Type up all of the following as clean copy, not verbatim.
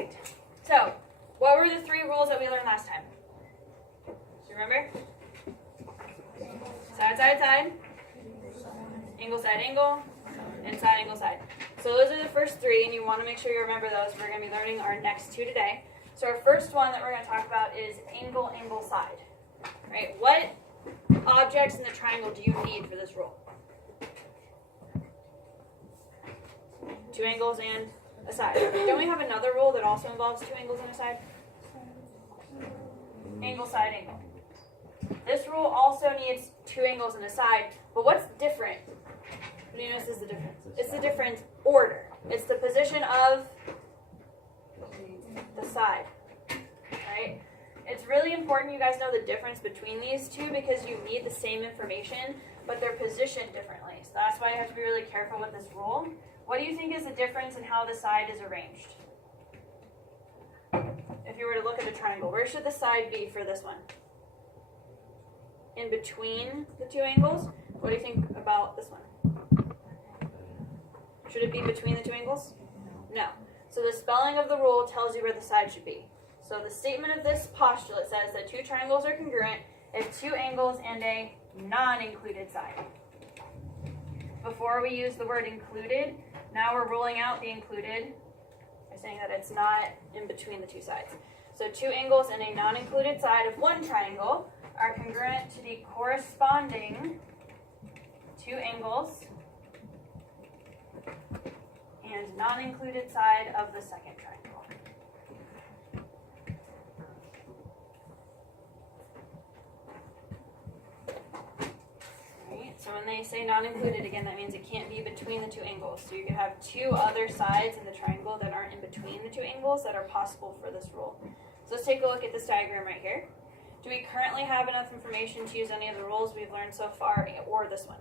right. So, what were the 3 rules that we learned last time? Do you remember? Side, side, side. Angle, side, angle. And side, angle, side. So those are the first 3, and you want to make sure you remember those. We're going to be learning our next 2 today. So our first one that we're going to talk about is angle, angle, side. Right? What objects in the triangle do you need for this rule? 2 angles and a side. Don't we have another rule that also involves 2 angles and a side? Angle, side, angle. This rule also needs 2 angles and a side, but what's different? What do you notice is the difference? It's the different order. It's the position of the side, right? It's really important you guys know the difference between these 2 because you need the same information, but they're positioned differently. So that's why you have to be really careful with this rule. What do you think is the difference in how the side is arranged? If you were to look at a triangle, where should the side be for this one? In between the 2 angles? What do you think about this one? Should it be between the 2 angles? No. So the spelling of the rule tells you where the side should be. So the statement of this postulate says that 2 triangles are congruent if 2 angles and a non-included side. Before we use the word included, now we're ruling out the included by saying that it's not in between the 2 sides. So 2 angles and a non-included side of one triangle are congruent to the corresponding 2 angles and non-included side of the second triangle. Alright, so when they say non-included, again, that means it can't be between the 2 angles. So you can have 2 other sides in the triangle that aren't in between the 2 angles that are possible for this rule. So let's take a look at this diagram right here. Do we currently have enough information to use any of the rules we've learned so far, or this one?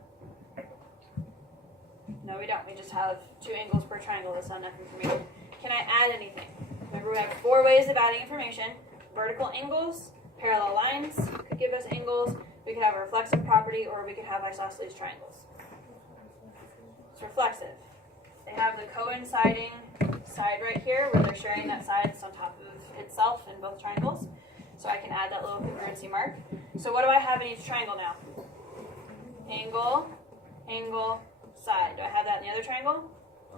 No, we don't. We just have 2 angles per triangle. That's not enough information. Can I add anything? Remember, we have 4 ways of adding information. Vertical angles, parallel lines could give us angles. We could have a reflexive property, or we could have isosceles triangles. It's reflexive. They have the coinciding side right here, where they're sharing that side that's on top of itself in both triangles. So I can add that little congruency mark. So what do I have in each triangle now? Angle, angle, side. Do I have that in the other triangle?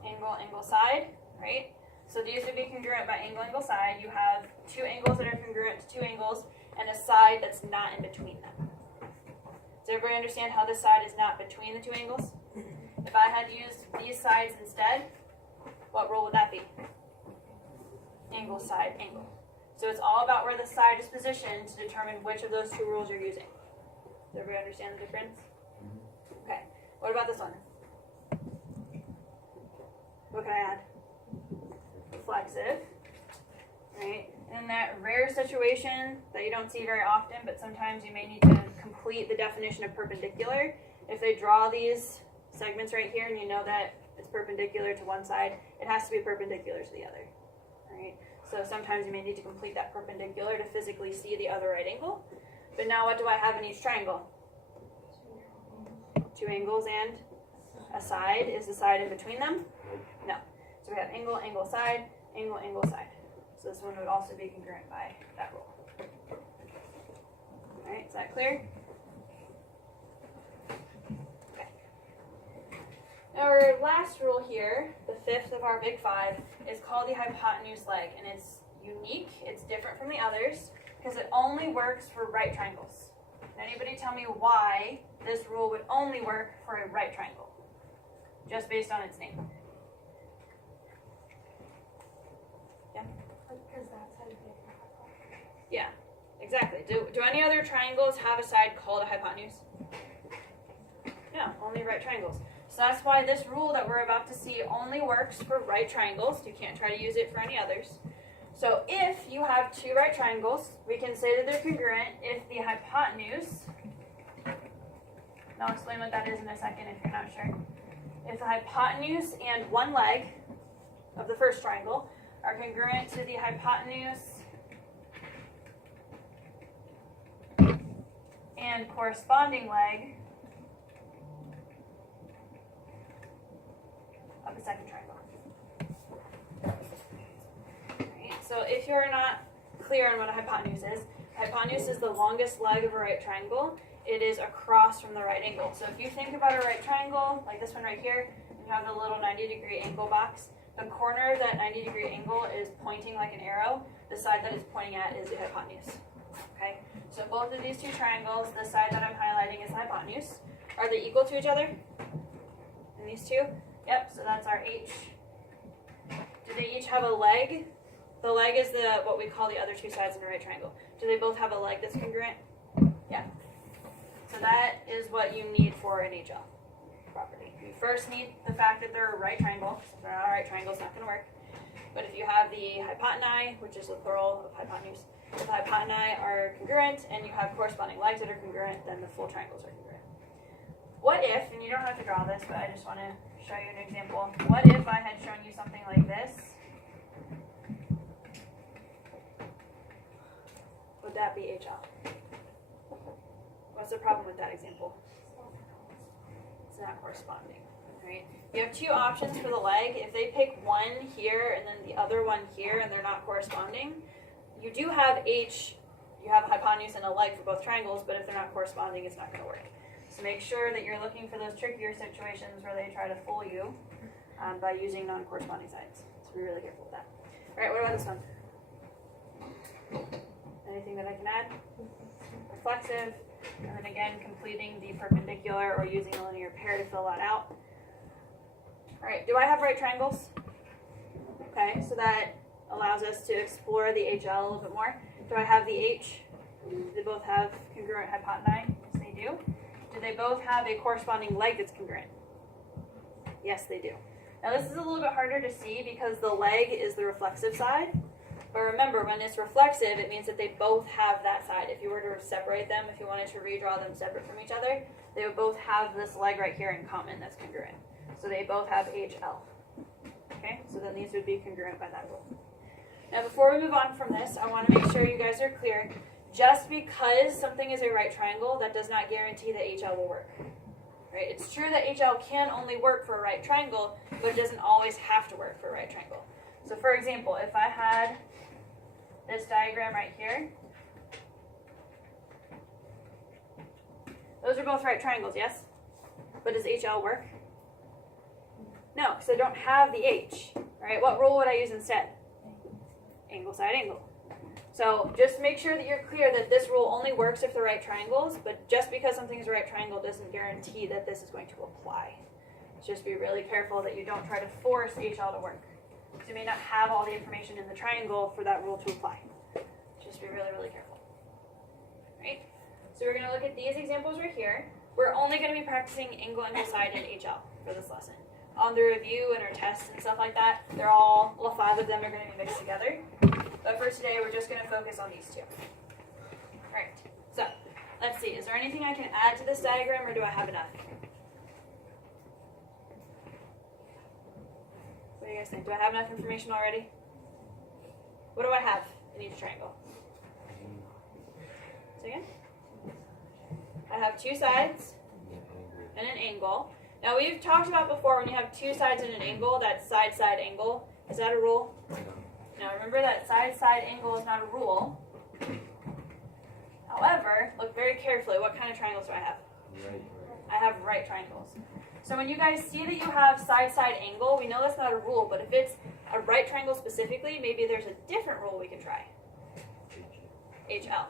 Angle, angle, side, right? So these would be congruent by angle, angle, side. You have 2 angles that are congruent to 2 angles and a side that's not in between them. Does everybody understand how this side is not between the 2 angles? If I had used these sides instead, what rule would that be? Angle, side, angle. So it's all about where the side is positioned to determine which of those 2 rules you're using. Does everybody understand the difference? Okay. What about this one? What can I add? Reflexive. Right? In that rare situation that you don't see very often, but sometimes you may need to complete the definition of perpendicular. If they draw these segments right here and you know that it's perpendicular to one side, it has to be perpendicular to the other. Right? So sometimes you may need to complete that perpendicular to physically see the other right angle. But now what do I have in each triangle? 2 angles and a side. Is the side in between them? No. So we have angle, angle, side, angle, angle, side. So this one would also be congruent by that rule. Alright, is that clear? Okay. Now our last rule here, the 5th of our big 5, is called the hypotenuse leg. And it's unique, it's different from the others, because it only works for right triangles. Can anybody tell me why this rule would only work for a right triangle? Just based on its name. Yeah? Because that's how you get the hypotenuse. Yeah, exactly. Do any other triangles have a side called a hypotenuse? No, only right triangles. So that's why this rule that we're about to see only works for right triangles. You can't try to use it for any others. So if you have 2 right triangles, we can say that they're congruent if the hypotenuse, and I'll explain what that is in a second if you're not sure. If the hypotenuse and one leg of the first triangle are congruent to the hypotenuse and corresponding leg of the second triangle. Right. So if you're not clear on what a hypotenuse is the longest leg of a right triangle. It is across from the right angle. So if you think about a right triangle, like this one right here, and you have the little 90-degree angle box, the corner of that 90-degree angle is pointing like an arrow. The side that it's pointing at is the hypotenuse. Okay? So both of these two triangles, the side that I'm highlighting is the hypotenuse. Are they equal to each other? And these two? Yep, so that's our H. Do they each have a leg? The leg is what we call the other two sides of a right triangle. Do they both have a leg that's congruent? Yeah. So that is what you need for an HL property. You first need the fact that they're a right triangle. If they're not a right triangle, it's not going to work. But if you have the hypotenae, which is the plural of hypotenuse, if the hypotenae are congruent and you have corresponding legs that are congruent, then the full triangles are congruent. What if, and you don't have to draw this, but I just want to show you an example. What if I had shown you something like this? Would that be HL? What's the problem with that example? It's not corresponding, right? You have two options for the leg. If they pick one here and then the other one here and they're not corresponding, you do have H, you have a hypotenuse and a leg for both triangles, but if they're not corresponding, it's not going to work. So make sure that you're looking for those trickier situations where they try to fool you by using non-corresponding sides. So be really careful with that. All right, what about this one? Anything that I can add? Reflexive, and then again, completing the perpendicular or using a linear pair to fill that out. All right, do I have right triangles? Okay, so that allows us to explore the HL a little bit more. Do I have the H? Do they both have congruent hypotenae? Yes, they do. Do they both have a corresponding leg that's congruent? Yes, they do. Now this is a little bit harder to see because the leg is the reflexive side. But remember, when it's reflexive, it means that they both have that side. If you were to separate them, if you wanted to redraw them separate from each other, they would both have this leg right here in common that's congruent. So they both have HL. Okay, so then these would be congruent by that rule. Now before we move on from this, I want to make sure you guys are clear. Just because something is a right triangle, that does not guarantee that HL will work. Right? It's true that HL can only work for a right triangle, but it doesn't always have to work for a right triangle. So for example, if I had this diagram right here, those are both right triangles, yes? But does HL work? No, because I don't have the H, right? What rule would I use instead? Angle side angle. So just make sure that you're clear that this rule only works if they're right triangles, but just because something is a right triangle doesn't guarantee that this is going to apply. Just be really careful that you don't try to force HL to work. Because you may not have all the information in the triangle for that rule to apply. Just be really, really careful. Right? So we're going to look at these examples right here. We're only going to be practicing angle side and HL for this lesson. On the review and our tests and stuff like that, they're all 5 of them are going to be mixed together. But for today, we're just going to focus on these two. Alright, so let's see. Is there anything I can add to this diagram, or do I have enough? What do you guys think? Do I have enough information already? What do I have in each triangle? Say again? I have two sides and an angle. Now we've talked about before when you have two sides and an angle, that side-side angle. Is that a rule? Now remember that side-side angle is not a rule. However, look very carefully. What kind of triangles do I have? Right. I have right triangles. So when you guys see that you have side-side angle, we know that's not a rule, but if it's a right triangle specifically, maybe there's a different rule we can try. HL.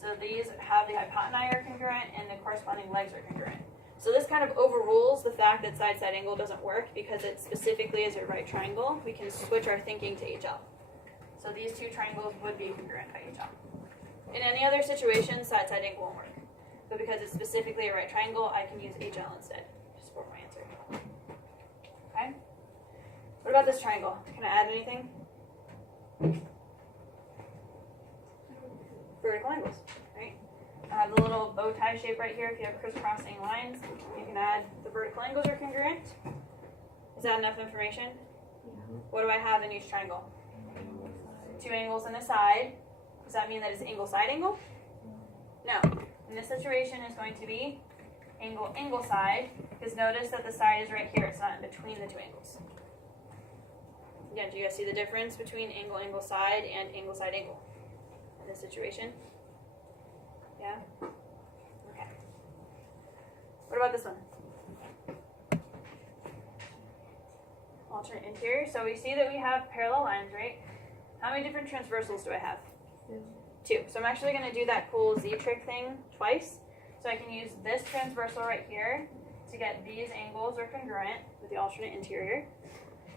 So these have the hypotenae are congruent and the corresponding legs are congruent. So this kind of overrules the fact that side-side angle doesn't work because it specifically is a right triangle. We can switch our thinking to HL. So these two triangles would be congruent by HL. In any other situation, side-side angle won't work. But because it's specifically a right triangle, I can use HL instead to support my answer. Okay? What about this triangle? Can I add anything? Vertical angles, right? I have the little bow tie shape right here. If you have crisscrossing lines, you can add the vertical angles are congruent. Is that enough information? What do I have in each triangle? Two angles and a side. Does that mean that it's angle side angle? No. In this situation, it's going to be angle side, because notice that the side is right here. It's not in between the two angles. Again, do you guys see the difference between angle, angle, side, and angle, side, angle in this situation? Yeah? Okay. What about this one? Alternate interior. So we see that we have parallel lines, right? How many different transversals do I have? 2. So I'm actually going to do that cool Z trick thing twice. So I can use this transversal right here to get these angles are congruent with the alternate interior.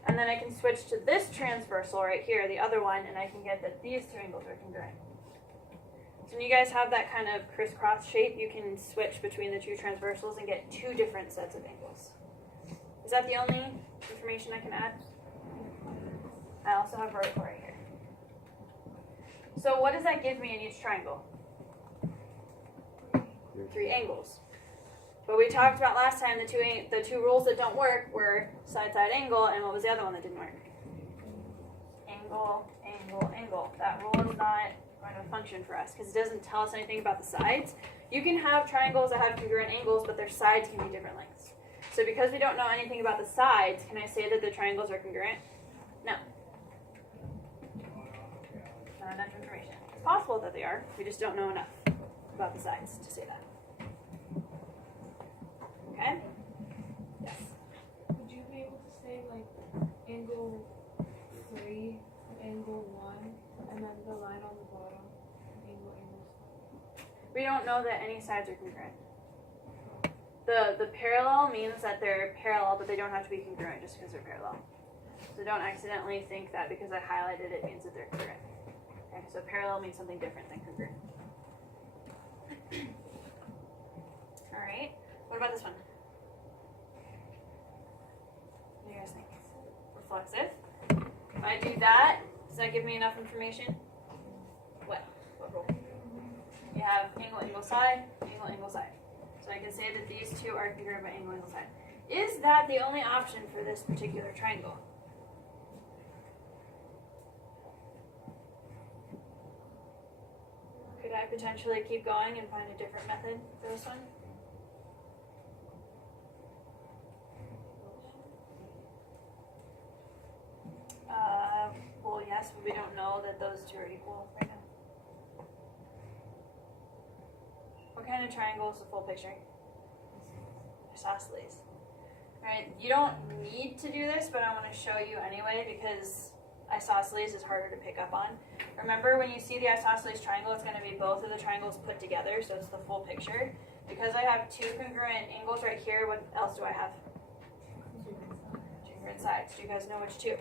And then I can switch to this transversal right here, the other one, and I can get that these 2 angles are congruent. So when you guys have that kind of crisscross shape, you can switch between the 2 transversals and get 2 different sets of angles. Is that the only information I can add? I also have vertical right here. So what does that give me in each triangle? 3 angles. But we talked about last time the two rules that don't work were side, side, angle, and what was the other one that didn't work? Angle, angle, angle. That rule is not going to function for us because it doesn't tell us anything about the sides. You can have triangles that have congruent angles, but their sides can be different lengths. So because we don't know anything about the sides, can I say that the triangles are congruent? No. Not enough information. It's possible that they are. We just don't know enough about the sides to say that. Okay? Yes. Would you be able to say like angle 3, angle 1, and then the line on the bottom, angle, angle? We don't know that any sides are congruent. The parallel means that they're parallel, but they don't have to be congruent just because they're parallel. So don't accidentally think that because I highlighted it means that they're congruent. Okay, so parallel means something different than congruent. All right. What about this one? What do you guys think? Reflexive. If I do that, does that give me enough information? What rule? You have angle, angle, side, angle, angle, side. So I can say that these 2 are congruent by angle, angle, side. Is that the only option for this particular triangle? Could I potentially keep going and find a different method for this one? Well, yes, but we don't know that those 2 are equal right now. What kind of triangle is the full picture? Isosceles. Alright, you don't need to do this, but I want to show you anyway because isosceles is harder to pick up on. Remember when you see the isosceles triangle, it's going to be both of the triangles put together, so it's the full picture. Because I have 2 congruent angles right here, what else do I have? 2 congruent sides. Do you guys know which 2?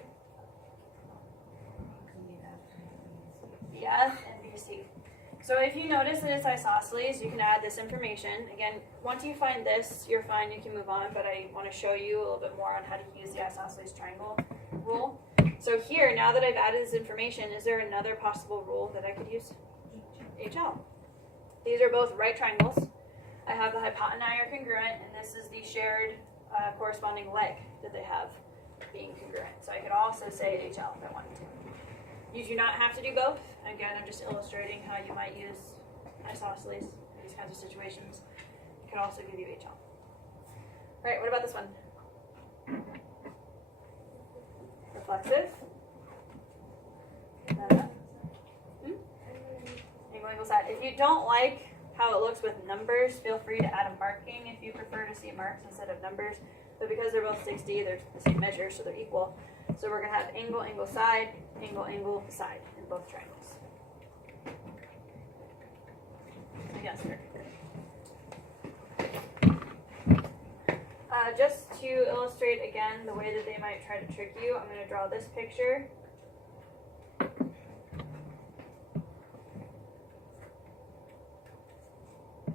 BF and BC. So if you notice that it's isosceles, you can add this information. Again, once you find this, you're fine, you can move on, but I want to show you a little bit more on how to use the isosceles triangle rule. So here, now that I've added this information, is there another possible rule that I could use? HL. These are both right triangles. I have the hypotenusa are congruent, and this is the shared corresponding leg that they have being congruent. So I could also say HL if I wanted to. You do not have to do both. Again, I'm just illustrating how you might use isosceles in these kinds of situations. It could also give you HL. All right, what about this one? Reflexive. Angle, angle, side. If you don't like how it looks with numbers, feel free to add a marking if you prefer to see marks instead of numbers. But because they're both 60, they're the same measure, so they're equal. So we're going to have angle, angle, side, angle, angle, side in both triangles. Yes, sir. Just to illustrate again the way that they might try to trick you, I'm going to draw this picture.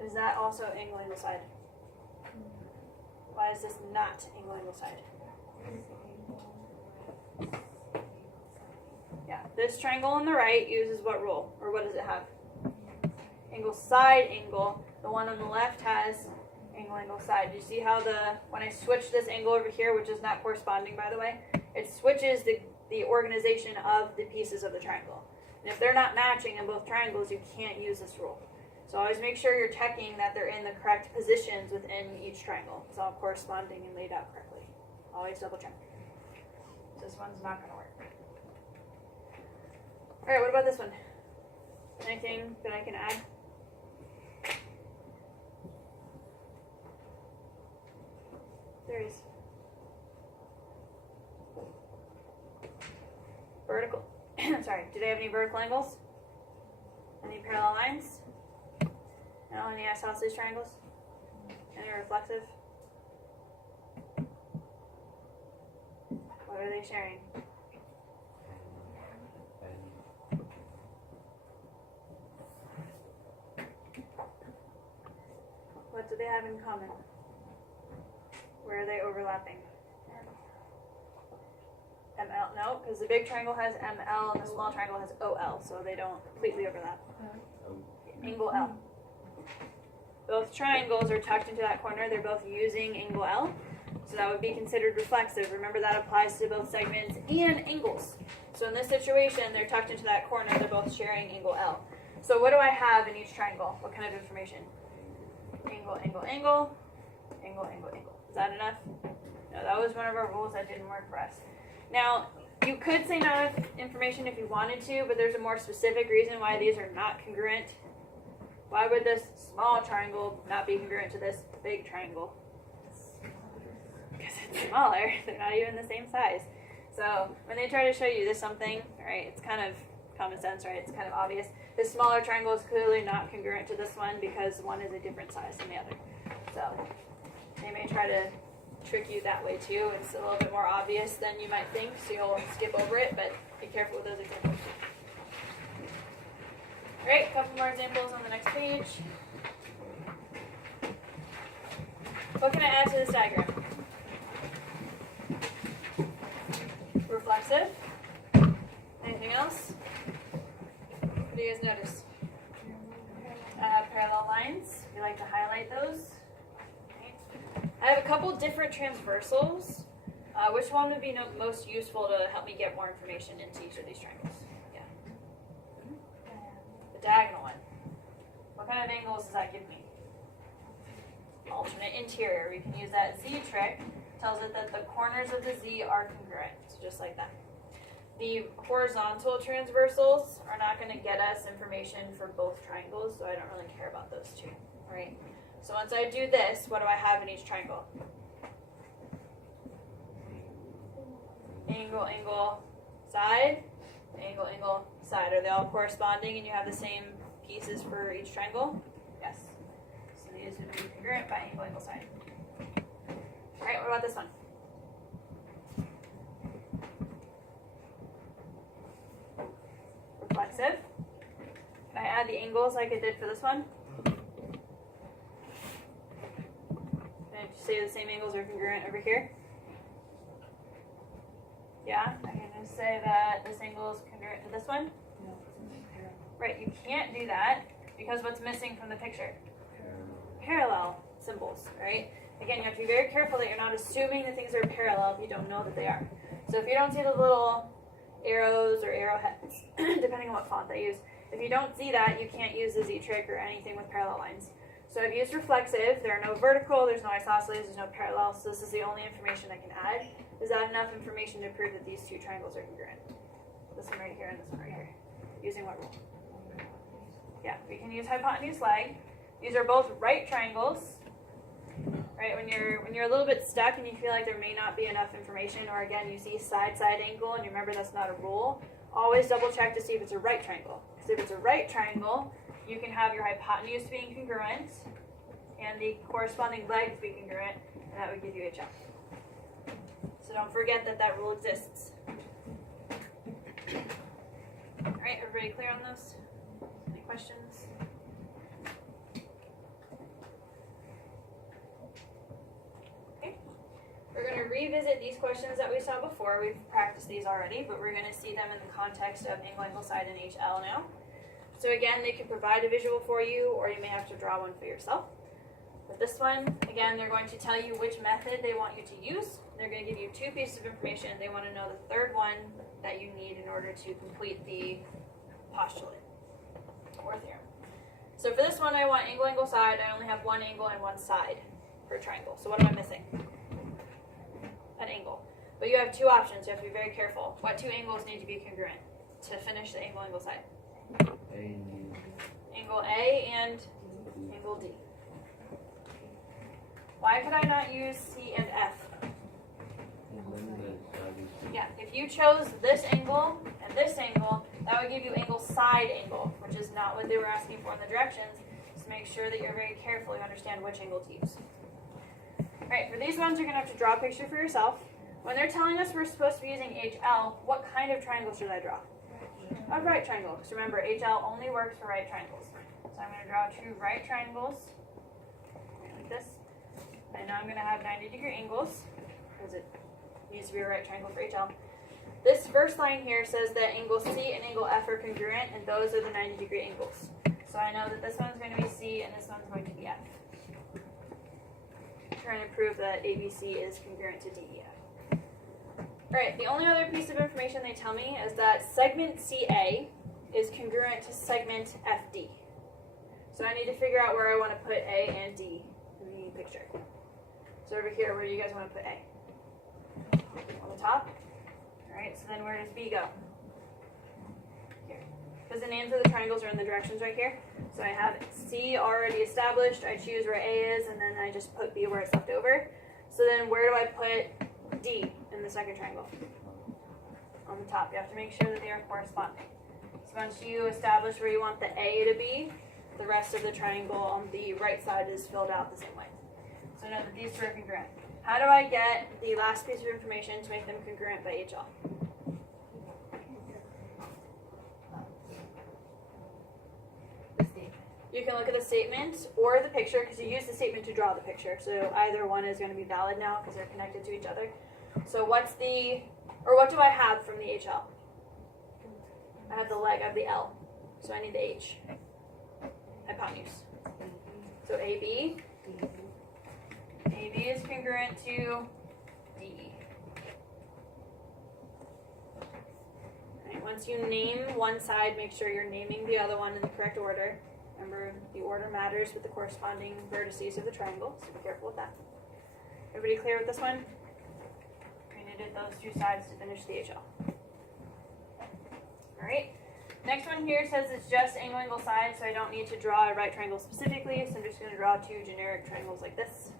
Is that also angle, angle, side? Why is this not angle, angle, side? Yeah, this triangle on the right uses what rule? Or what does it have? Angle, side, angle. The one on the left has angle, angle, side. Do you see how when I switch this angle over here, which is not corresponding by the way, it switches the organization of the pieces of the triangle. And if they're not matching in both triangles, you can't use this rule. So always make sure you're checking that they're in the correct positions within each triangle. It's all corresponding and laid out correctly. Always double check. This one's not going to work. Alright, what about this one? Anything that I can add? There is. Vertical. Sorry, do they have any vertical angles? Any parallel lines? No, any isosceles triangles? Any reflexive? What are they sharing? What do they have in common? Where are they overlapping? ML, no, because the big triangle has ML and the small triangle has OL, so they don't completely overlap. Angle L. Both triangles are tucked into that corner. They're both using angle L, so that would be considered reflexive. Remember, that applies to both segments and angles. So in this situation, they're tucked into that corner. They're both sharing angle L. So what do I have in each triangle? What kind of information? Angle, angle, angle, angle, angle, angle. Is that enough? No, that was one of our rules that didn't work for us. Now, you could say not enough information if you wanted to, but there's a more specific reason why these are not congruent. Why would this small triangle not be congruent to this big triangle? Because it's smaller. They're not even the same size. So when they try to show you this something, right, it's kind of common sense, right? It's kind of obvious. This smaller triangle is clearly not congruent to this one because one is a different size than the other. So they may try to trick you that way too. It's a little bit more obvious than you might think, so you'll skip over it, but be careful with those examples. Alright, a couple more examples on the next page. What can I add to this diagram? Reflexive. Anything else? What do you guys notice? Parallel lines. You like to highlight those. I have a couple different transversals. Which one would be most useful to help me get more information into each of these triangles? Yeah. The diagonal one. What kind of angles does that give me? Alternate interior. We can use that Z trick. Tells it that the corners of the Z are congruent. So just like that. The horizontal transversals are not going to get us information for both triangles, so I don't really care about those two. All right. So once I do this, what do I have in each triangle? Angle, angle, side. Angle, angle, side. Are they all corresponding and you have the same pieces for each triangle? Yes. So these would be congruent by angle, angle, side. All right, what about this one? Reflexive. Can I add the angles like I did for this one? Say the same angles are congruent over here. Yeah, I can just say that this angle is congruent to this one. Right, you can't do that because what's missing from the picture? Parallel symbols, right? Again, you have to be very careful that you're not assuming that things are parallel if you don't know that they are. So if you don't see the little arrows or arrowheads, depending on what font they use, if you don't see that, you can't use the Z trick or anything with parallel lines. So I've used reflexive. There are no vertical, there's no isosceles, there's no parallel, so this is the only information I can add. Is that enough information to prove that these two triangles are congruent? This one right here and this one right here. Using what rule? Yeah, we can use hypotenuse leg. These are both right triangles. Right, when you're a little bit stuck and you feel like there may not be enough information, or again you see side angle and you remember that's not a rule, always double check to see if it's a right triangle. Because if it's a right triangle, you can have your hypotenuse being congruent and the corresponding legs be congruent, and that would give you a jump. So don't forget that that rule exists. All right, everybody clear on those? Any questions? Okay. We're going to revisit these questions that we saw before. We've practiced these already, but we're going to see them in the context of angle, angle, side, and HL now. So again, they can provide a visual for you, or you may have to draw one for yourself. With this one, again, they're going to tell you which method they want you to use. They're going to give you two pieces of information. They want to know the third one that you need in order to complete the postulate or theorem. So for this one, I want angle, angle, side. I only have one angle and one side for a triangle. So what am I missing? An angle. But you have two options. You have to be very careful. What two angles need to be congruent? to finish the angle side? A and Angle A and D. angle D. Why could I not use C and F? Yeah, if you chose this angle and this angle, that would give you angle side angle, which is not what they were asking for in the directions. Just make sure that you're very careful, you understand which angle to use. Alright, for these ones, you're going to have to draw a picture for yourself. When they're telling us we're supposed to be using HL, what kind of triangle should I draw? A right triangle, because remember, HL only works for right triangles. So I'm going to draw 2 right triangles, like this. And now I'm going to have 90-degree angles, because it needs to be a right triangle for HL. This first line here says that angle C and angle F are congruent, and those are the 90-degree angles. So I know that this one's going to be C and this one's going to be F. I'm trying to prove that ABC is congruent to DEF. Alright, the only other piece of information they tell me is that segment CA is congruent to segment FD. So I need to figure out where I want to put A and D in the picture. So over here, where do you guys want to put A? On the top? Alright, so then where does B go? Here. Because the names of the triangles are in the directions right here. So I have C already established, I choose where A is, and then I just put B where it's left over. So then where do I put D in the second triangle? On the top. You have to make sure that they are corresponding. So once you establish where you want the A to be, the rest of the triangle on the right side is filled out the same way. So know that these two are congruent. How do I get the last piece of information to make them congruent by HL? You can look at the statement or the picture, because you use the statement to draw the picture. So either one is going to be valid now because they're connected to each other. So what do I have from the HL? I have the leg of the L. So I need the H. Hypotenuse. So AB. AB is congruent to DE. Alright, once you name one side, make sure you're naming the other one in the correct order. Remember, the order matters with the corresponding vertices of the triangle, so be careful with that. Everybody clear with this one? We needed those 2 sides to finish the HL. Alright, next one here says it's just angle side, so I don't need to draw a right triangle specifically, so I'm just going to draw 2 generic triangles like this.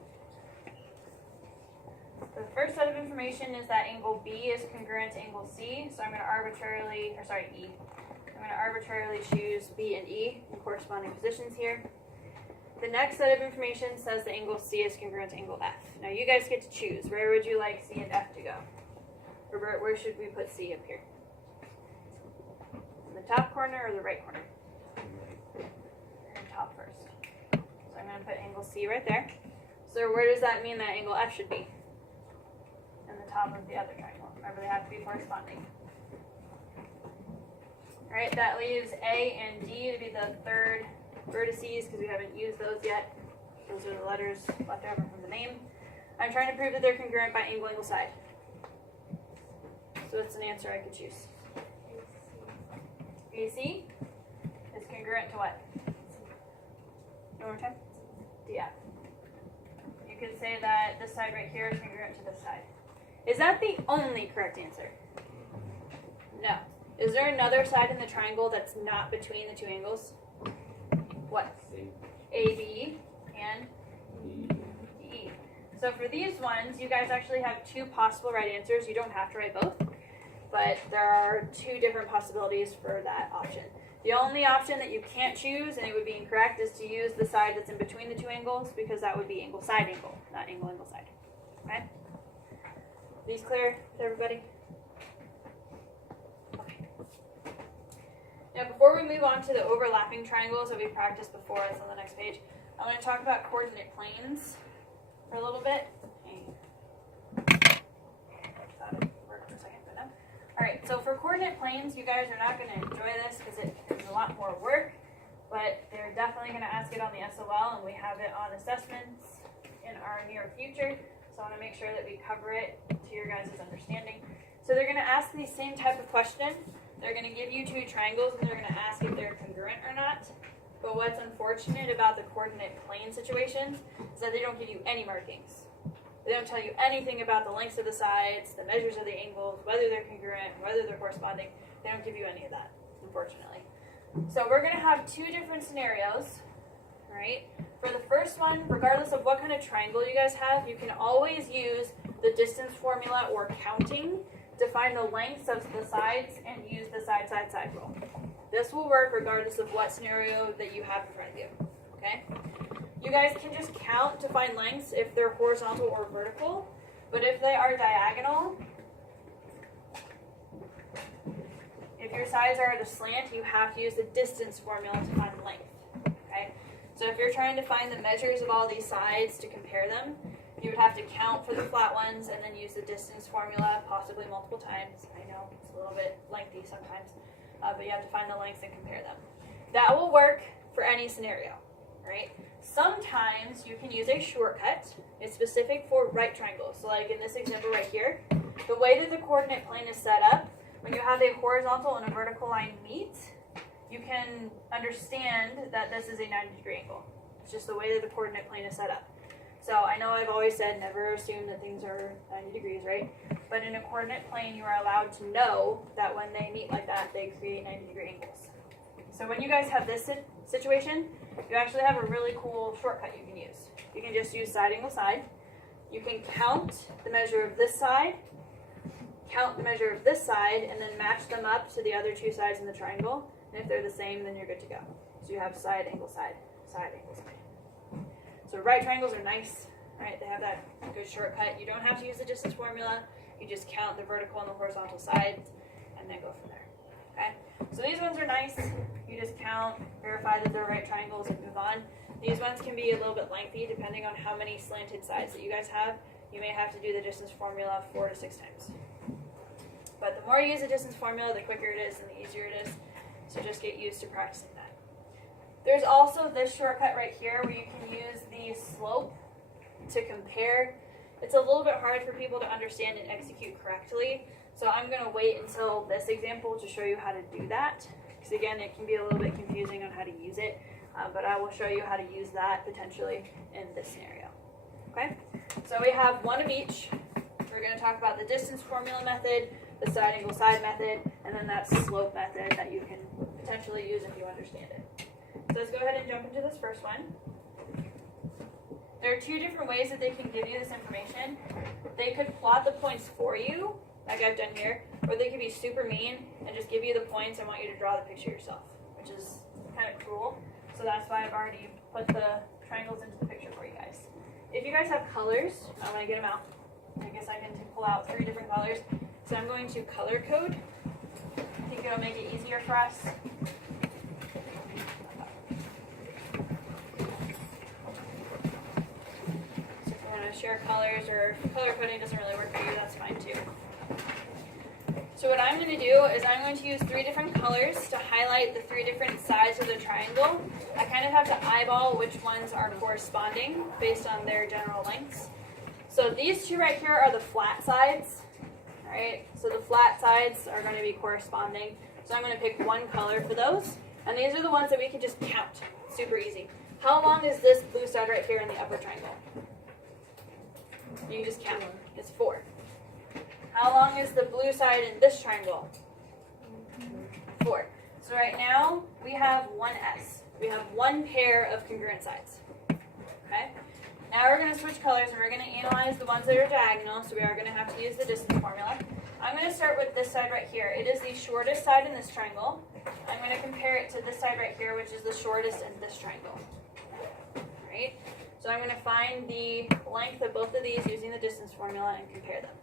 So the first set of information is that angle B is congruent to angle C, so I'm going to E. I'm going to arbitrarily choose B and E in corresponding positions here. The next set of information says that angle C is congruent to angle F. Now you guys get to choose. Where would you like C and F to go? Robert, where should we put C up here? In the top corner or the right corner? Top first. So I'm going to put angle C right there. So where does that mean that angle F should be? In the top of the other triangle. Remember, they have to be corresponding. Alright, that leaves A and D to be the third vertices because we haven't used those yet. Those are the letters left over from the name. I'm trying to prove that they're congruent by angle side. So it's an answer I could choose. AC is congruent to what? One more time? DF. You could say that this side right here is congruent to this side. Is that the only correct answer? No. Is there another side in the triangle that's not between the 2 angles? What? AB and DE. So for these ones, you guys actually have 2 possible right answers. You don't have to write both, but there are 2 different possibilities for that option. The only option that you can't choose, and it would be incorrect, is to use the side that's in between the 2 angles, because that would be angle side angle, not angle side. Okay? These clear to everybody? Now before we move on to the overlapping triangles that we practiced before, that's on the next page, I want to talk about coordinate planes for a little bit. Thought it worked for a second, but no. Alright, so for coordinate planes, you guys are not going to enjoy this because it is a lot more work, but they're definitely going to ask it on the SOL, and we have it on assessments in our near future, so I want to make sure that we cover it to your guys' understanding. So they're going to ask the same type of question. They're going to give you 2 triangles, and they're going to ask if they're congruent or not. But what's unfortunate about the coordinate plane situations is that they don't give you any markings. They don't tell you anything about the lengths of the sides, the measures of the angles, whether they're congruent, whether they're corresponding. They don't give you any of that, unfortunately. So we're going to have two different scenarios, right? For the first one, regardless of what kind of triangle you guys have, you can always use the distance formula or counting to find the lengths of the sides and use the side, side, side rule. This will work regardless of what scenario that you have in front of you, okay? You guys can just count to find lengths if they're horizontal or vertical, but if they are diagonal, if your sides are at a slant, you have to use the distance formula to find length, okay? So if you're trying to find the measures of all these sides to compare them, you would have to count for the flat ones and then use the distance formula possibly multiple times. I know it's a little bit lengthy sometimes, but you have to find the lengths and compare them. That will work for any scenario, right? Sometimes you can use a shortcut. It's specific for right triangles. So like in this example right here, the way that the coordinate plane is set up, when you have a horizontal and a vertical line meet, you can understand that this is a 90-degree angle. It's just the way that the coordinate plane is set up. So I know I've always said never assume that things are 90 degrees, right? But in a coordinate plane, you are allowed to know that when they meet like that, they create 90-degree angles. So when you guys have this situation, you actually have a really cool shortcut you can use. You can just use side angle side. You can count the measure of this side, count the measure of this side, and then match them up to the other two sides in the triangle. And if they're the same, then you're good to go. So you have side angle side, side angle side. So right triangles are nice, right? They have that good shortcut. You don't have to use the distance formula. You just count the vertical and the horizontal sides and then go from there, okay? So these ones are nice. You just count, verify that they're right triangles, and move on. These ones can be a little bit lengthy depending on how many slanted sides that you guys have. You may have to do the distance formula 4 to 6 times. But the more you use the distance formula, the quicker it is and the easier it is. So just get used to practicing that. There's also this shortcut right here where you can use the slope to compare. It's a little bit hard for people to understand and execute correctly. So I'm going to wait until this example to show you how to do that. Because again, it can be a little bit confusing on how to use it. But I will show you how to use that potentially in this scenario. Okay? So we have one of each. We're going to talk about the distance formula method, the side angle side method, and then that slope method that you can potentially use if you understand it. So let's go ahead and jump into this first one. There are two different ways that they can give you this information. They could plot the points for you, like I've done here, or they could be super mean and just give you the points and want you to draw the picture yourself, which is kind of cruel. So that's why I've already put the triangles into the picture for you guys. If you guys have colors, I'm going to get them out. I guess I can pull out 3 different colors. So I'm going to color code. I think it'll make it easier for us. Share colors, or color coding doesn't really work for you, that's fine too. So what I'm going to do is I'm going to use 3 different colors to highlight the 3 different sides of the triangle. I kind of have to eyeball which ones are corresponding based on their general lengths. So these 2 right here are the flat sides. Alright, so the flat sides are going to be corresponding. So I'm going to pick one color for those. And these are the ones that we can just count. Super easy. How long is this blue side right here in the upper triangle? You can just count. It's 4. How long is the blue side in this triangle? 4. So right now, we have 1S. We have 1 pair of congruent sides. Okay? Now we're going to switch colors and we're going to analyze the ones that are diagonal, so we are going to have to use the distance formula. I'm going to start with this side right here. It is the shortest side in this triangle. I'm going to compare it to this side right here, which is the shortest in this triangle. Alright? So I'm going to find the length of both of these using the distance formula and compare them.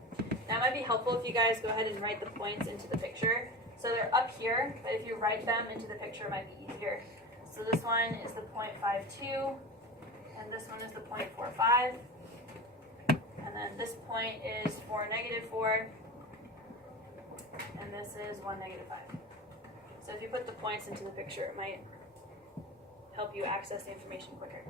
Now it might be helpful if you guys go ahead and write the points into the picture. So they're up here, but if you write them into the picture, it might be easier. So this one is the 0.52, and this one is the 0.45. And then this point is for -4, and this is 1, -5. So if you put the points into the picture, it might help you access the information quicker.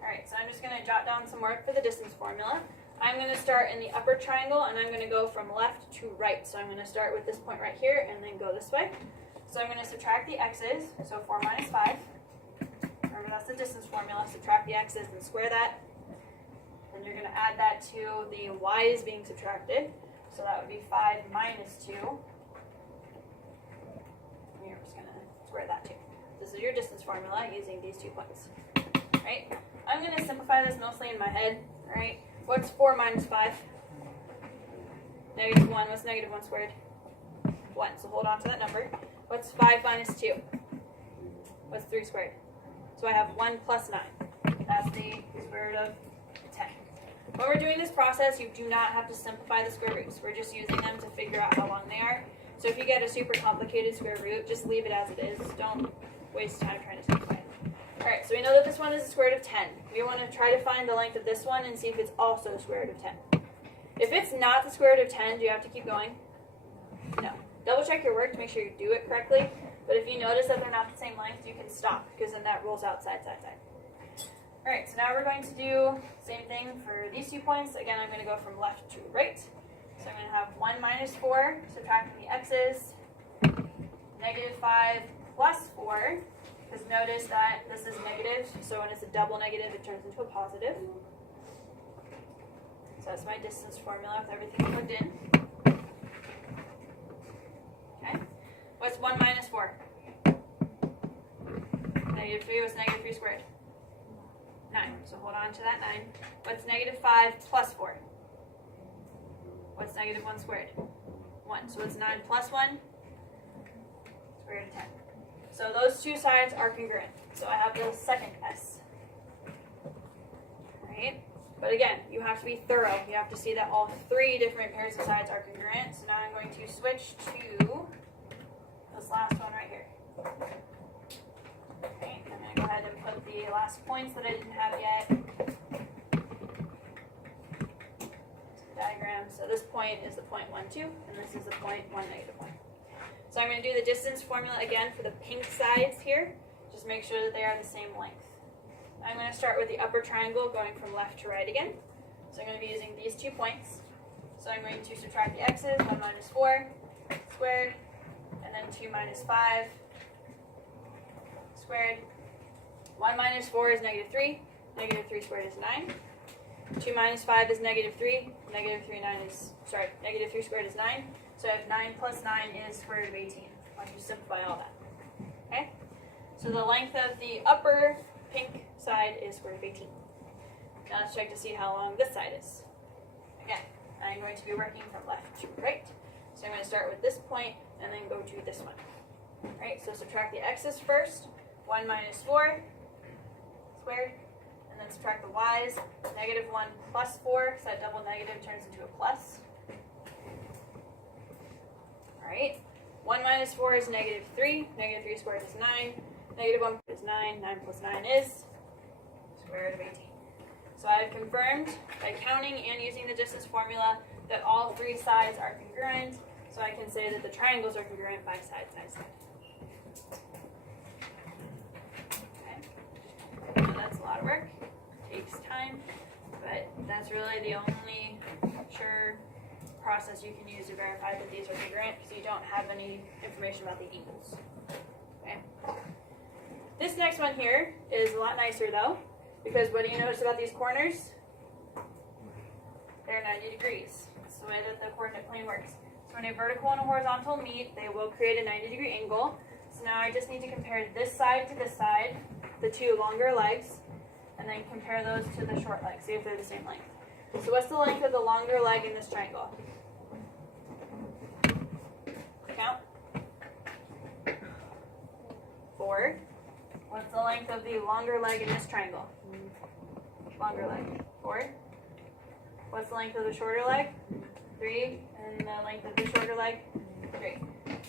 Alright, so I'm just going to jot down some work for the distance formula. I'm going to start in the upper triangle, and I'm going to go from left to right. So I'm going to start with this point right here, and then go this way. So I'm going to subtract the x's, so 4 minus 5. Remember, that's the distance formula. Subtract the x's and square that. Then you're going to add that to the y's being subtracted. So that would be 5 minus 2. your distance formula using these 2 points. Right? I'm going to simplify this mostly in my head. Right? What's 4 minus 5? Negative 1. What's negative 1 squared? 1. So hold on to that number. What's 5 minus 2? What's 3 squared? So I have 1 plus 9. That's the square root of 10. When we're doing this process, you do not have to simplify the square roots. We're just using them to figure out how long they are. So if you get a super complicated square root, just leave it as it is. Don't waste time trying to simplify it. Alright, so we know that this one is the square root of 10. We want to try to find the length of this one and see if it's also the square root of 10. If it's not the square root of 10, do you have to keep going? No. Double check your work to make sure you do it correctly. But if you notice that they're not the same length, you can stop, because then that rules out side, side, side. Alright, so now we're going to do the same thing for these 2 points. Again, I'm going to go from left to right. So I'm going to have 1 minus 4, subtracting the x's, negative 5 plus 4, because notice that this is negative, so when it's a double negative, it turns into a positive. So that's my distance formula with everything plugged in. Okay. What's 1 minus 4? Negative 3. What's negative 3 squared? 9. So hold on to that 9. What's negative 5 plus 4? What's negative 1 squared? 1. So what's 9 plus 1? Square root of 10. So those 2 sides are congruent. So I have the second S. Right? But again, you have to be thorough. You have to see that all 3 different pairs of sides are congruent. So now I'm going to switch to this last one right here. Okay, I'm going to go ahead and put the last points that I didn't have yet. Diagram. So this point is the point 1, 2, and this is the point 1, negative 1. So I'm going to do the distance formula again for the pink sides here. Just make sure that they are the same length. I'm going to start with the upper triangle going from left to right again. So I'm going to be using these 2 points. So I'm going to subtract the x's, 1 minus 4 squared, and then 2 minus 5 squared. 1 minus 4 is negative 3. Negative 3 squared is 9. 2 minus 5 is negative 3. Negative 3 squared is 9. So I have 9 plus 9 is square root of 18. Once you simplify all that. Okay? So the length of the upper pink side is square root of 18. Now let's check to see how long this side is. Again, I'm going to be working from left to right. So I'm going to start with this point and then go to this one. Alright, so subtract the x's first. 1 minus 4 squared. And then subtract the y's. Negative 1 plus 4, so that double negative turns into a plus. Alright, 1 minus 4 is negative 3. Negative 3 squared is 9. Negative 1 is 9. 9 plus 9 is square root of 18. So I have confirmed by counting and using the distance formula that all 3 sides are congruent. So I can say that the triangles are congruent by side, side, side. Okay. Now that's a lot of work. It takes time, but that's really the only sure process you can use to verify that these are congruent, because you don't have any information about the angles. Okay. This next one here is a lot nicer though, because what do you notice about these corners? They're 90 degrees. That's the way that the coordinate plane works. So when a vertical and a horizontal meet, they will create a 90-degree angle. So now I just need to compare this side to this side, the 2 longer legs, and then compare those to the short legs, see if they're the same length. So what's the length of the longer leg in this triangle? Count. 4. What's the length of the longer leg in this triangle? Longer leg. 4. What's the length of the shorter leg? 3. And the length of the shorter leg? 3.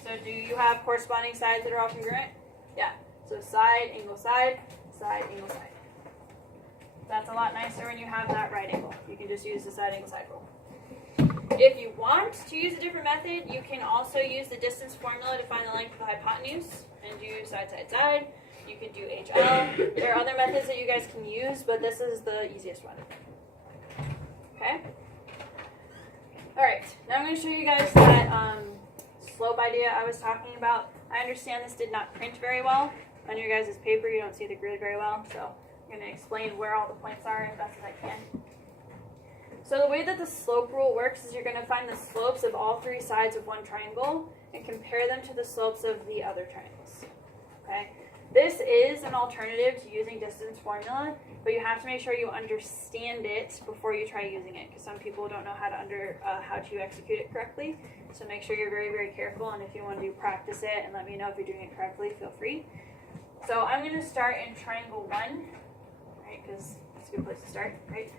So do you have corresponding sides that are all congruent? Yeah. So side, angle, side, side, angle, side. That's a lot nicer when you have that right angle. You can just use the side angle side rule. If you want to use a different method, you can also use the distance formula to find the length of the hypotenuse and do side, side, side. You can do HL. There are other methods that you guys can use, but this is the easiest one. Okay? Alright, now I'm going to show you guys that slope idea I was talking about. I understand this did not print very well. On your guys' paper, you don't see the grid very well, so I'm going to explain where all the points are as best as I can. So the way that the slope rule works is you're going to find the slopes of all 3 sides of one triangle and compare them to the slopes of the other triangles. Okay? This is an alternative to using distance formula, but you have to make sure you understand it before you try using it, because some people don't know how to execute it correctly. So make sure you're very, very careful, and if you want to practice it and let me know if you're doing it correctly, feel free. So I'm going to start in triangle 1, right, because it's a good place to start, right?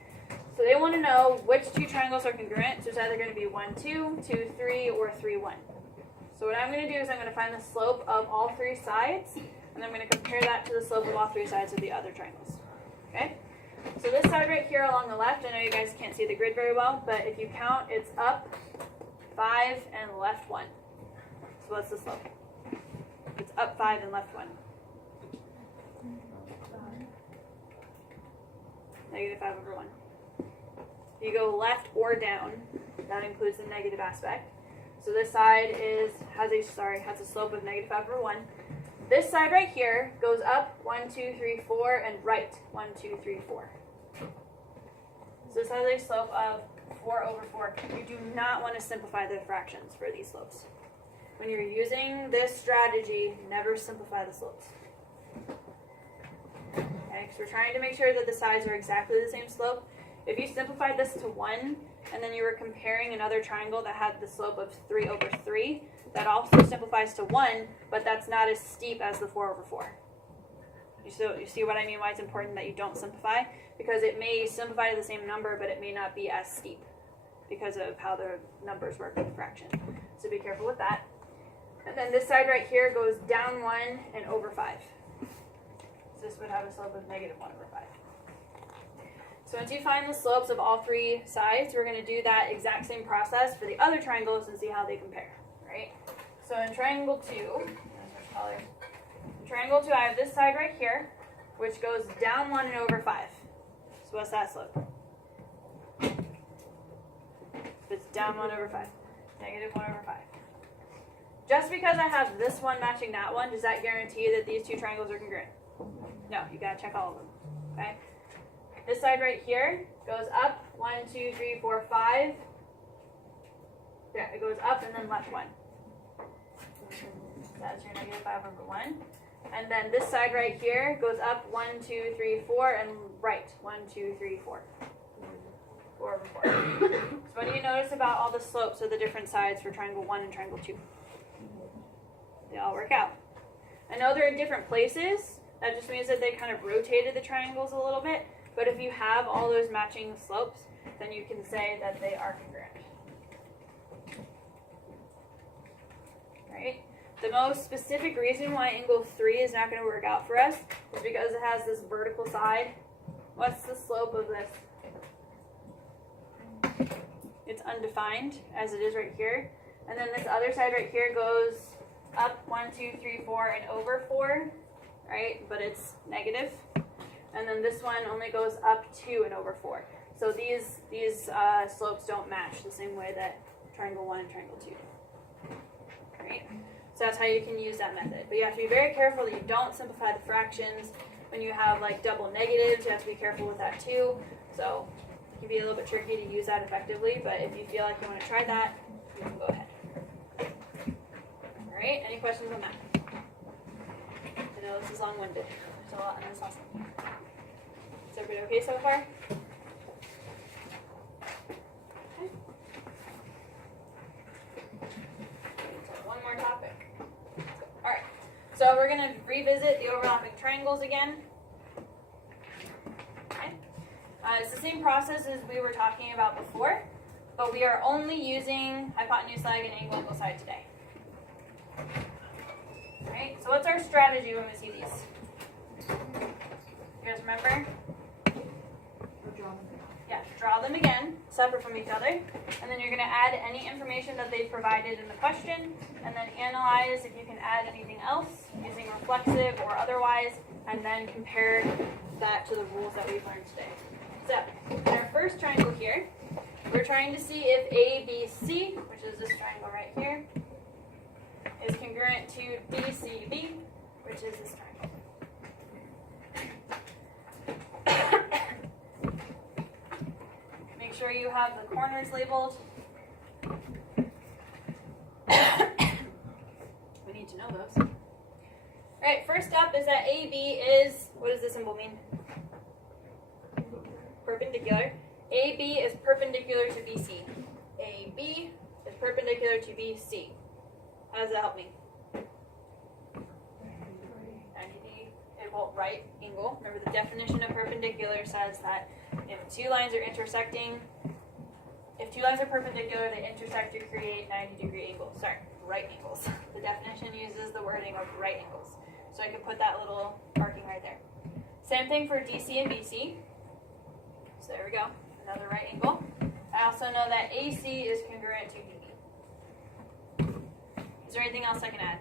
So they want to know which two triangles are congruent, so it's either going to be 1, 2, 2, 3, or 3, 1. So what I'm going to do is I'm going to find the slope of all 3 sides, and I'm going to compare that to the slope of all 3 sides of the other triangles. Okay? So this side right here along the left, I know you guys can't see the grid very well, but if you count, it's up 5 and left 1. So what's the slope? It's up 5 and left 1. Negative 5 over 1. If you go left or down, that includes the negative aspect. So this side has a slope of negative 5 over 1. This side right here goes up 1, 2, 3, 4, and right 1, 2, 3, 4. So this has a slope of 4 over 4. You do not want to simplify the fractions for these slopes. When you're using this strategy, never simplify the slopes. Okay, because we're trying to make sure that the sides are exactly the same slope. If you simplified this to 1, and then you were comparing another triangle that had the slope of 3 over 3, that also simplifies to 1, but that's not as steep as the 4 over 4. You see what I mean, why it's important that you don't simplify? Because it may simplify to the same number, but it may not be as steep because of how the numbers work with the fraction. So be careful with that. And then this side right here goes down 1 and over 5. So this would have a slope of negative 1 over 5. So once you find the slopes of all 3 sides, we're going to do that exact same process for the other triangles and see how they compare, right? So in triangle 2, in triangle 2, I have this side right here, which goes down 1 and over 5. So what's that slope? It's down 1 over 5. Negative 1 over 5. Just because I have this one matching that one, does that guarantee that these 2 triangles are congruent? No, you got to check all of them, okay? This side right here goes up 1, 2, 3, 4, 5. Yeah, it goes up and then left 1. That's your negative 5 over 1. And then this side right here goes up 1, 2, 3, 4, and right 1, 2, 3, 4. 4 over 4. So what do you notice about all the slopes of the different sides for triangle 1 and triangle 2? They all work out. I know they're in different places. That just means that they kind of rotated the triangles a little bit. But if you have all those matching slopes, then you can say that they are congruent. Right? The most specific reason why angle 3 is not going to work out for us is because it has this vertical side. What's the slope of this? It's undefined, as it is right here. And then this other side right here goes up 1, 2, 3, 4, and over 4, right? But it's negative. And then this one only goes up 2 and over 4. So these slopes don't match the same way that triangle 1 and triangle 2. Right? So that's how you can use that method. But you have to be very careful that you don't simplify the fractions. When you have like double negatives, you have to be careful with that too. So it can be a little bit tricky to use that effectively, but if you feel like you want to try that, you can go ahead. All right, any questions on that? I know this is long-winded. There's a lot in this lesson. Is everybody okay so far? Okay. So one more topic. All right, so we're going to revisit the overlapping triangles again. Okay. It's the same process as we were talking about before, but we are only using hypotenuse side and angle side today. All right, so what's our strategy when we see these? You guys remember? Yeah, draw them again, separate from each other, and then you're going to add any information that they've provided in the question, and then analyze if you can add anything else using reflexive or otherwise, and then compare that to the rules that we've learned today. So, in our first triangle here, we're trying to see if ABC, which is this triangle right here, is congruent to BCB, which is this triangle. Make sure you have the corners labeled. We need to know those. All Alright, first up is that AB is, what does the symbol mean? Perpendicular. AB is perpendicular to BC. AB is perpendicular to BC. How does that help me? 90 equal right angle. Remember the definition of perpendicular says that if two lines are intersecting, if two lines are perpendicular, they intersect to create 90-degree angles. Sorry, right angles. The definition uses the wording of right angles. So I can put that little marking right there. Same thing for DC and BC. So there we go, another right angle. I also know that AC is congruent to BB. Is there anything else I can add?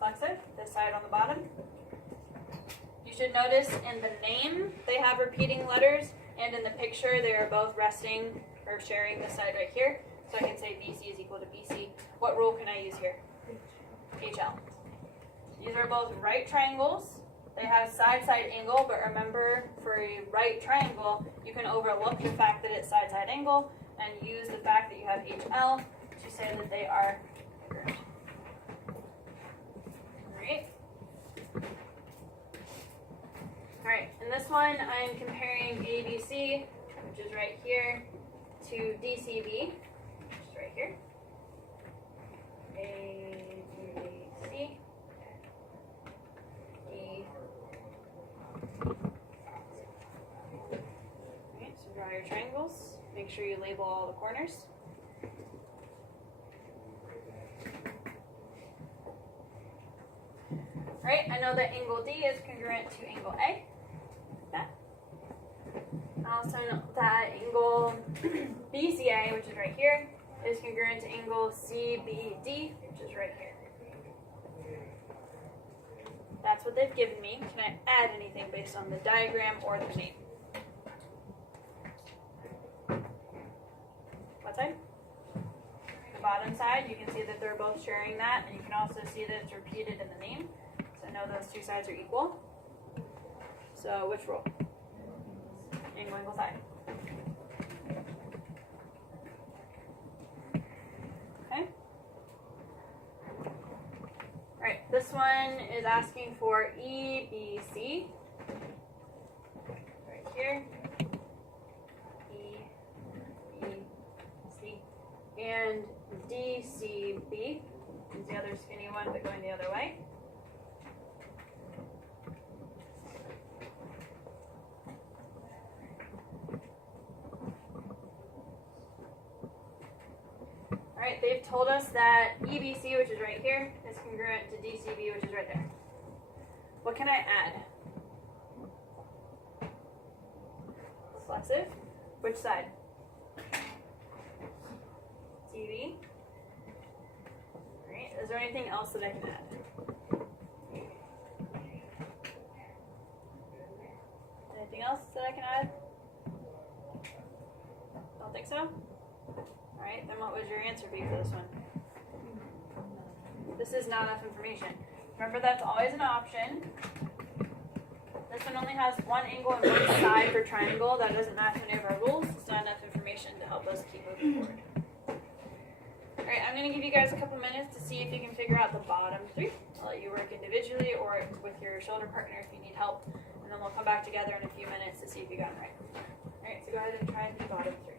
Flexive, this side on the bottom. You should notice in the name they have repeating letters, and in the picture they are both resting or sharing this side right here. So I can say BC is equal to BC. What rule can I use here? HL. These are both right triangles. They have side-side angle, but remember for a right triangle, you can overlook the fact that it's side-side angle and use the fact that you have HL to say that they are congruent. Alright. Alright, in this one I'm comparing ABC, which is right here, to DCB, which is right here. ABC. Alright, so draw your triangles. Make sure you label all the corners. Alright, I know that angle D is congruent to angle A. That. I also know that angle BCA, which is right here, is congruent to angle CBD, which is right here. That's what they've given me. Can I add anything based on the diagram or the name? What side? The bottom side, you can see that they're both sharing that, and you can also see that it's repeated in the name. So I know those two sides are equal. So which rule? Angle, angle, side. Okay. Alright, this one is asking for EBC. Right here. EBC. And DCB is the other skinny one, but going the other way. Alright, they've told us that EBC, which is right here, is congruent to DCB, which is right there. What can I add? Flexive. Which side? TV. Alright, is there anything else that I can add? Anything else that I can add? Don't think so? Alright, then what would your answer be for this one? This is not enough information. Remember, that's always an option. This one only has one angle and one side for triangle. That doesn't match any of our rules. It's not enough information to help us keep moving forward. Alright, I'm going to give you guys a couple minutes to see if you can figure out the bottom three. I'll let you work individually or with your shoulder partner if you need help. And then we'll come back together in a few minutes to see if you got them right. Alright, so go ahead and try the bottom three.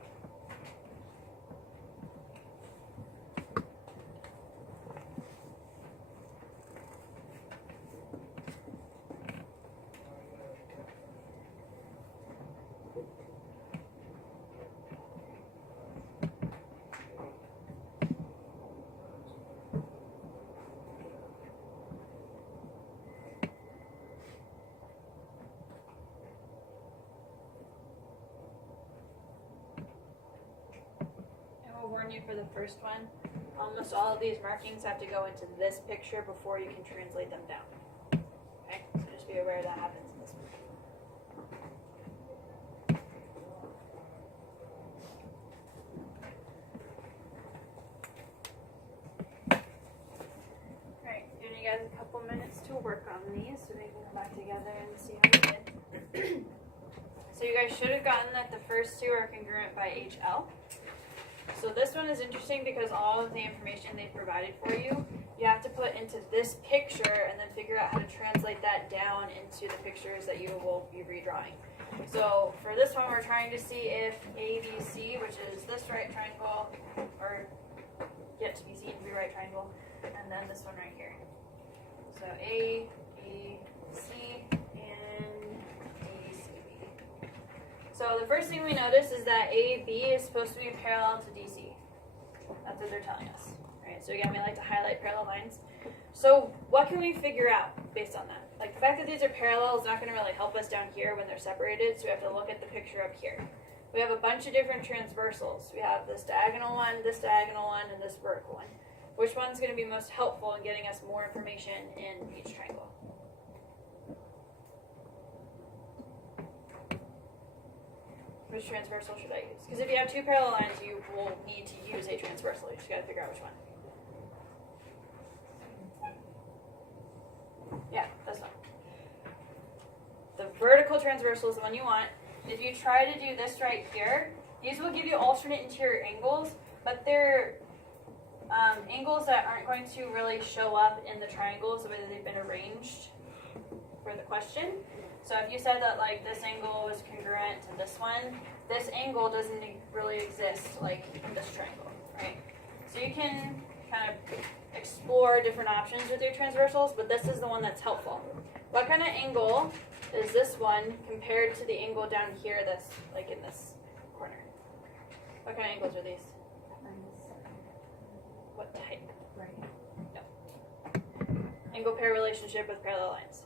Warn you for the first one, almost all of these markings have to go into this picture before you can translate them down. Okay, so just be aware that happens in this one. Alright, giving you guys a couple minutes to work on these so we can come back together and see how we did. So you guys should have gotten that the first two are congruent by HL. So this one is interesting because all of the information they provided for you, you have to put into this picture and then figure out how to translate that down into the pictures that you will be redrawing. So for this one, we're trying to see if ABC, which is this right triangle, or yet to be seen to be right triangle, and then this one right here. So A, B, C, and D, C, B. So the first thing we notice is that AB is supposed to be parallel to DC. That's what they're telling us. Right? So again, we like to highlight parallel lines. So what can we figure out based on that? Like the fact that these are parallel is not going to really help us down here when they're separated, so we have to look at the picture up here. We have a bunch of different transversals. We have this diagonal one, and this vertical one. Which one's going to be most helpful in getting us more information in each triangle? Which transversal should I use? Because if you have two parallel lines, you will need to use a transversal. You just got to figure out which one. Yeah, this one. The vertical transversal is the one you want. If you try to do this right here, these will give you alternate interior angles, but they're angles that aren't going to really show up in the triangles the way that they've been arranged for the question. So if you said that like this angle was congruent to this one, this angle doesn't really exist like in this triangle, right? So you can kind of explore different options with your transversals, but this is the one that's helpful. What kind of angle is this one compared to the angle down here that's like in this corner? What kind of angles are these? What type? Right. No. Angle pair relationship with parallel lines.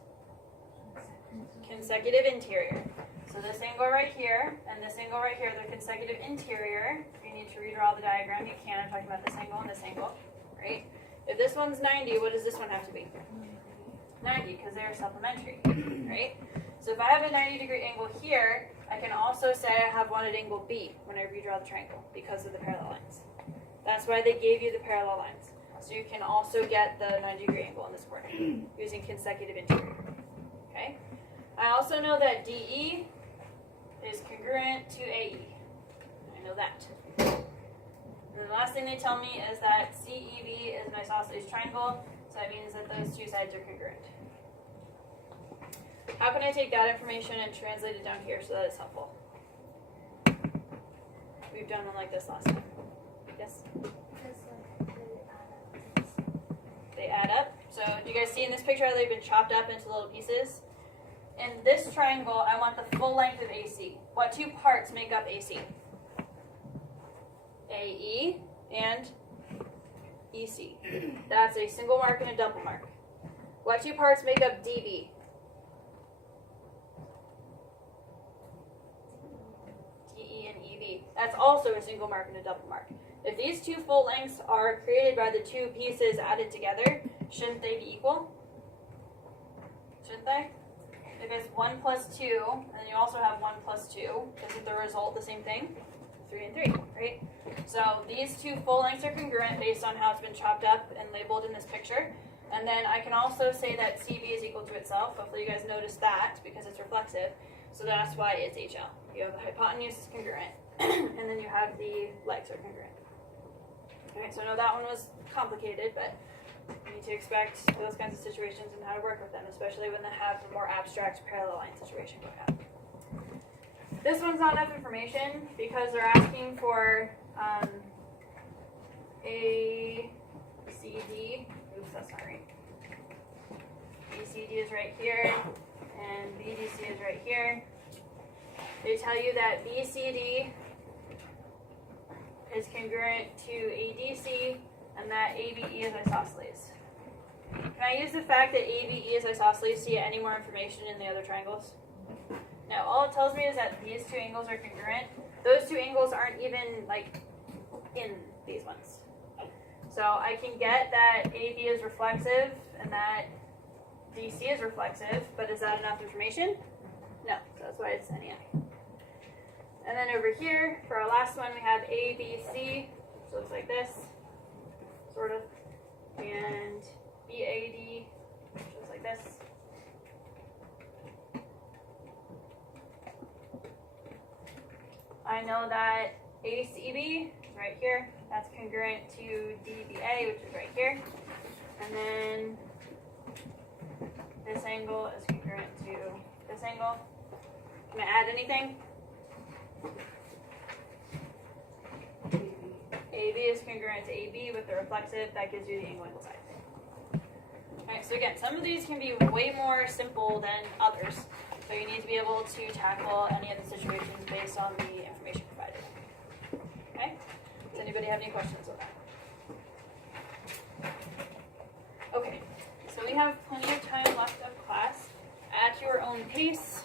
Consecutive interior. So this angle right here and this angle right here, they're consecutive interior. If you need to redraw the diagram, you can. I'm talking about this angle and this angle, right? If this one's 90, what does this one have to be? 90, because they're supplementary, right? So if I have a 90-degree angle here, I can also say I have one at angle B when I redraw the triangle because of the parallel lines. That's why they gave you the parallel lines. So you can also get the 90-degree angle in this corner using consecutive interior, okay? I also know that DE is congruent to AE. I know that. And the last thing they tell me is that CEB is an isosceles triangle, so that means that those two sides are congruent. How can I take that information and translate it down here so that it's helpful? We've done one like this last time. Yes? They add up. So do you guys see in this picture how they've been chopped up into little pieces? In this triangle, I want the full length of AC. What two parts make up AC? AE and EC. That's a single mark and a double mark. What two parts make up DB? DE and EB. That's also a single mark and a double mark. If these two full lengths are created by the two pieces added together, shouldn't they be equal? Shouldn't they? If it's 1 plus 2, and then you also have 1 plus 2, isn't the result the same thing? 3 and 3, right? So these two full lengths are congruent based on how it's been chopped up and labeled in this picture. And then I can also say that CB is equal to itself. Hopefully you guys noticed that because it's reflexive. So that's why it's HL. You have the hypotenuse is congruent, and then you have the legs are congruent. Alright, so I know that one was complicated, but you need to expect those kinds of situations and how to work with them, especially when they have a more abstract parallel line situation going on. This one's not enough information because they're asking for A, C, D. Oops, that's not right. BCD is right here, and BDC is right here. They tell you that BCD is congruent to ADC, and that ABE is isosceles. Can I use the fact that ABE is isosceles to get any more information in the other triangles? No, all it tells me is that these two angles are congruent. Those two angles aren't even like in these ones. So I can get that AB is reflexive and that DC is reflexive, but is that enough information? No, so that's why it's NEI. And then over here, for our last one, we have ABC, which looks like this, sort of, and BAD, which looks like this. I know that ACB is right right here. That's congruent to DBA, which is right here. And then this angle is congruent to this angle. Can I add anything? AB is congruent to AB with the reflexive. That gives you the angle inside. Alright, so again, some of these can be way more simple than others. So you need to be able to tackle any of the situations based on the information provided. Okay? Does anybody have any questions on that? Okay, so we have plenty of time left of class. At your own pace,